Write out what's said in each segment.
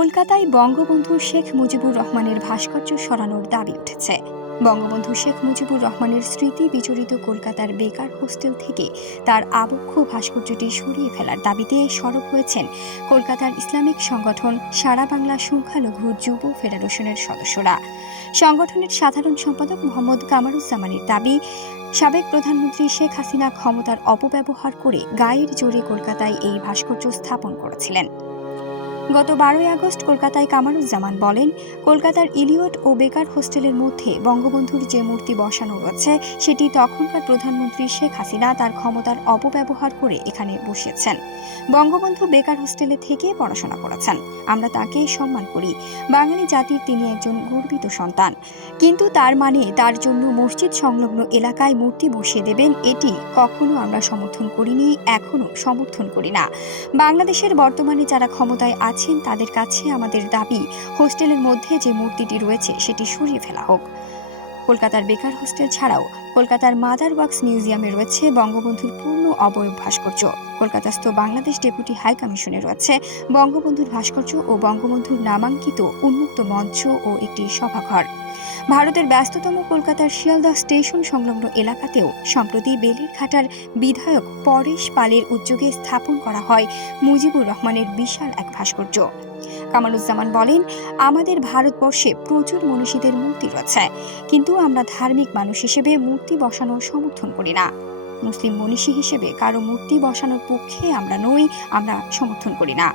কলকাতায় বঙ্গবন্ধু শেখ মুজিবুর রহমানের ভাস্কর্য সরানোর দাবি উঠেছে। বঙ্গবন্ধু শেখ মুজিবুর রহমানের স্মৃতি বিজড়িত কলকাতার বেকার হোস্টেল থেকে তার আবক্ষ ভাস্কর্যটি সরিয়ে ফেলার দাবিতে সরব হয়েছেন কলকাতার ইসলামিক সংগঠন সারা বাংলা সংখ্যালঘু যুব ফেডারেশনের সদস্যরা। সংগঠনের সাধারণ সম্পাদক মোহাম্মদ কামারুজ্জামানের দাবি, সাবেক প্রধানমন্ত্রী শেখ হাসিনা ক্ষমতার অপব্যবহার করে গায়ের জোরে কলকাতায় এই ভাস্কর্য স্থাপন করেছিলেন। গত বারোই আগস্ট কলকাতায় কামারুজ্জামান বলেন, কলকাতার ইলিয়ট ও বেকার হোস্টেলের মধ্যে বঙ্গবন্ধুর যে মূর্তি বসানো রয়েছে, সেটি তখনকার প্রধানমন্ত্রী শেখ হাসিনা তার ক্ষমতার অপব্যবহার করে এখানে বসিয়েছেন। বঙ্গবন্ধু বেকার হোস্টেলে থেকে পড়াশোনা করেছেন। আমরা তাকে সম্মান করি। বাঙালি জাতির তিনি একজন গর্বিত সন্তান। কিন্তু তার মানে তার জন্য মসজিদ সংলগ্ন এলাকায় মূর্তি বসিয়ে দেবেন, এটি কখনো আমরা সমর্থন করিনি, এখনও সমর্থন করি না। বাংলাদেশের বর্তমানে যারা ক্ষমতায় আছেন তাদের কাছে আমাদের দাবি, হোস্টেলের মধ্যে যে মূর্তিটি রয়েছে, সেটি সরিয়ে ফেলা হোক। কলকাতার বেকার হোস্টেল ছাড়াও কলকাতার মাদার ওয়াক্স মিউজিয়ামে রয়েছে বঙ্গবন্ধুর পূর্ণ অবয়ব ভাস্কর্য। কলকাতাস্থ বাংলাদেশ ডেপুটি হাই কমিশনে রয়েছে বঙ্গবন্ধুর ভাস্কর্য ও বঙ্গবন্ধুর নামাঙ্কিত উন্মুক্ত মঞ্চ ও একটি সভাঘর। ভারতের ব্যস্ততম কলকাতার শিয়ালদহ স্টেশন সংলগ্ন এলাকাতেও সম্প্রতি বেলেরঘাটার বিধায়ক পরেশ পালের উদ্যোগে স্থাপন করা হয় মুজিবুর রহমানের বিশাল এক ভাস্কর্য। কামালুজ্জামান বলেন, আমাদের ভারতবর্ষে প্রচুর মনীষীদের মূর্তি রয়েছে, কিন্তু আমরা ধার্মিক মানুষ হিসেবে মূর্তি বসানোর সমর্থন করি না। মুসলিম মনীষী হিসেবে কারও মূর্তি বসানোর পক্ষে আমরা নই, আমরা সমর্থন করি না।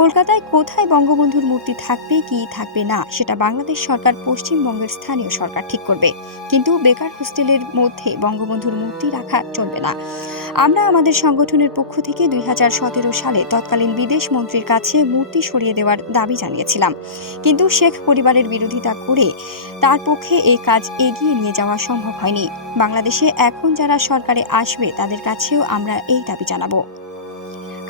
কলকাতায় কোথায় বঙ্গবন্ধুর মূর্তি থাকবে, কি থাকবে না, সেটা বাংলাদেশ সরকার, পশ্চিমবঙ্গের স্থানীয় সরকার ঠিক করবে। কিন্তু বেকার হোস্টেলের মধ্যে বঙ্গবন্ধুর মূর্তি রাখা চলবে না। আমরা আমাদের সংগঠনের পক্ষ থেকে দুই হাজার সতেরো সালে তৎকালীন বিদেশ মন্ত্রীর কাছে মূর্তি সরিয়ে দেওয়ার দাবি জানিয়েছিলাম। কিন্তু শেখ পরিবারের বিরোধিতা করে তার পক্ষে এই কাজ এগিয়ে নিয়ে যাওয়া সম্ভব হয়নি। বাংলাদেশে এখন যারা সরকারে আসবে, তাদের কাছেও আমরা এই দাবি জানাব।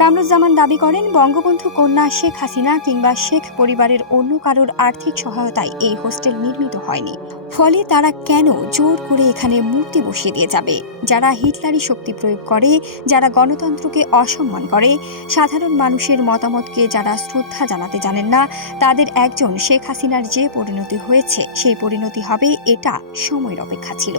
কামরুজ্জামান দাবি করেন, বঙ্গবন্ধু কন্যা শেখ হাসিনা কিংবা শেখ পরিবারের অন্য কারোর আর্থিক সহায়তায় এই হোস্টেল নির্মিত হয়নি। ফলে তারা কেন জোর করে এখানে মূর্তি বসিয়ে দিয়ে যাবে? যারা হিটলারি শক্তি প্রয়োগ করে, যারা গণতন্ত্রকে অসম্মান করে, সাধারণ মানুষের মতামতকে যারা শ্রদ্ধা জানাতে জানেন না, তাদের একজন শেখ হাসিনার যে পরিণতি হয়েছে, সেই পরিণতি হবে এটা সময়ের অপেক্ষা ছিল।